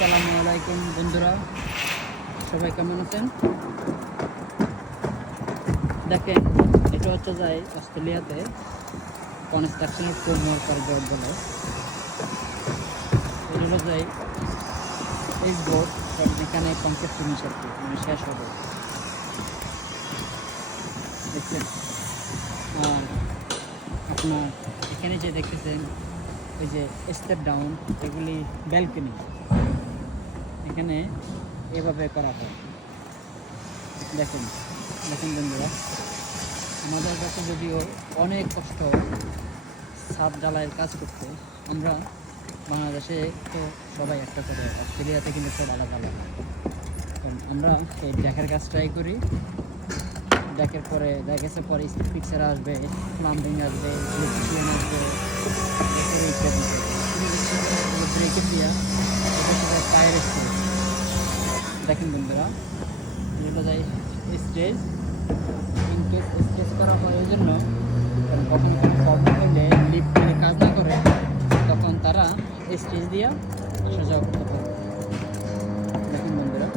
আসসালামু আলাইকুম বন্ধুরা। সবাই কেমন আছেন? দেখেন, এটা হচ্ছে যায় অস্ট্রেলিয়াতে কনস্ট্রাকশনের ফোম ওয়ার্কার জব বলে। এটা হলো যাই এই বোর্ড এখানে কনসেপ্ট ফিনিশ আর কি মানে শেষ হবে। দেখছেন? আর আপনার এখানে যে দেখতেছেন, ওই যে স্টেপ ডাউন এগুলি ব্যালকনি এখানে এভাবে করা হয়। দেখেন দেখেন বন্ধুরা, আমাদের কাছে যদিও অনেক কষ্ট ছাদ ঢালাইয়ের কাজ করতে, আমরা বাংলাদেশে তো সবাই একটা করে, অস্ট্রেলিয়াতে কিন্তু সব আলাদা আলাদা। কারণ আমরা এই ডেকের কাজ ট্রাই করি। ডেকের পরে ডেকের পরে পিকচার আসবে, প্লাম্বিং আসবে, ইলেকট্রিশিয়ান আসবে ইত্যাদি ব্রেকের দিয়া, এটা সেটা টায়ার স্টেজ দেখেন বন্ধুরা যেটা যায় স্টেজ ইনকেস স্টেজ করা হয় ওই জন্য কখনো কোনো প্রবলেম হলে লিফ্ট যদি কাজ না করে, তখন তারা স্টেজ দিয়া যাওয়া করতে পারে। দেখেন বন্ধুরা,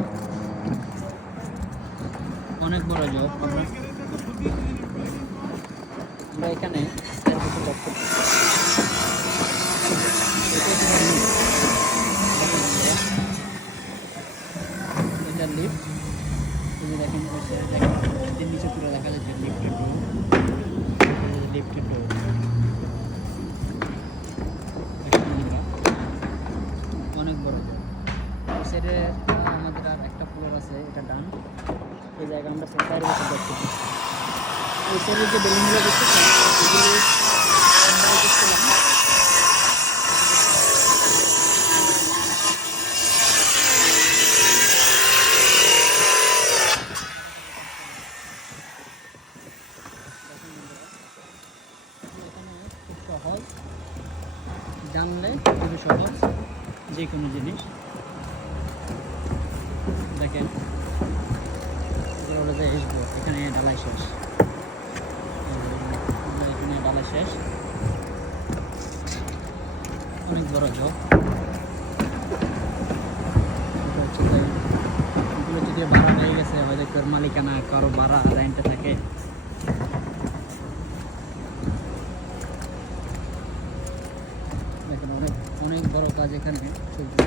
অনেক বড় জব আমরা এখানে কিছু লক করতে এটা লিফট এই দেখেন দেখেন নিচে পুরো দেখা যাচ্ছে লিফটের ডোর লিফটের ডোর অনেক বড় সেটে আমাদের আর একটা ফ্লোর আছে, এটা ডান। এই জায়গা আমরা চার বছর দেখছি এই সাইডে যে বেলুনগুলো দেখতেছেন এগুলি আমরা দেখছিলাম এখানে সহজ জানলে খুবই সহজ। যে কোনো জিনিস। দেখেন এখানে ডালাই শেষ। এখানে ডালাই শেষ। অনেক বড় জব এগুলো যদি ভাড়া হয়ে গেছে, হয়তো মালিকানা কারও ভাড়া রেন্টে থাকে দেখেন অনেক অনেক বড় কাজ এখানে চলছে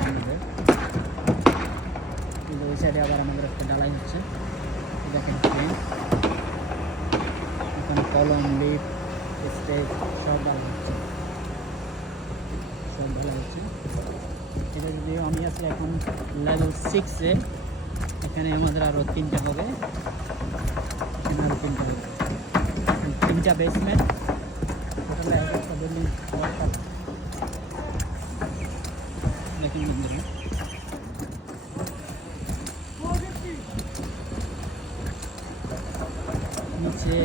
ওই সাইডে আবার আমাদের একটা ডালাই হচ্ছে। দেখেন এখানে কলম লিফ স্টেজ সব ডালা হচ্ছে। সব ডালা হচ্ছে। এটা যদি আমি আছি এখন লেভেল সিক্সে এখানে আমাদের আরও তিনটা হবে। এখানে আরও তিনটা হবে। তিনটা বেসমেন্ট দেখেন বন্ধুরা নিচে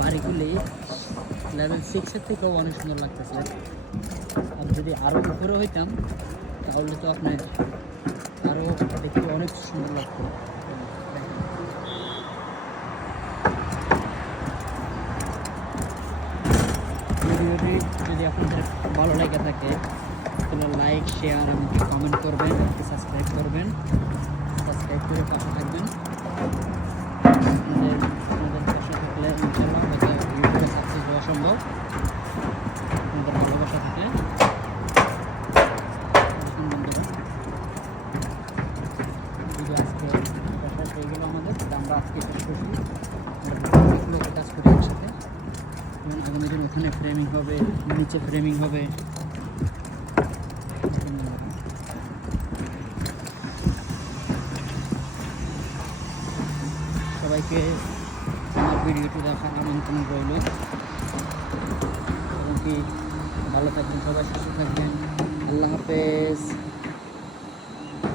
বাড়িগুলি লেভেল সিক্সের থেকেও অনেক সুন্দর লাগতেছে। আর যদি আরও উপরে হইতাম, তাহলে তো আপনার আরও দেখতে অনেক সুন্দর লাগতো। ভিডিওটি যদি আপনাদের ভালো লেগে থাকে তাহলে লাইক শেয়ার এমনকি কমেন্ট করবেন সাবস্ক্রাইব করবেন। সাবস্ক্রাইব করে পাশে থাকবেন। আপনাদের পাশে থাকলে ইউটিউবে সাকসেস হওয়া সম্ভব। আপনাদের ভালোবাসা গেলো আমাদের। আমরা আজকে করি একসাথে। এবং আগামী দিন ওখানে ফ্রেমিং হবে, নিচে ফ্রেমিং হবে। সবাইকে আমার ভিডিওটি দেখার আমন্ত্রণ রইল। এবং কি ভালো থাকবেন, সবাই সুস্থ থাকবেন। আল্লাহ হাফেজ।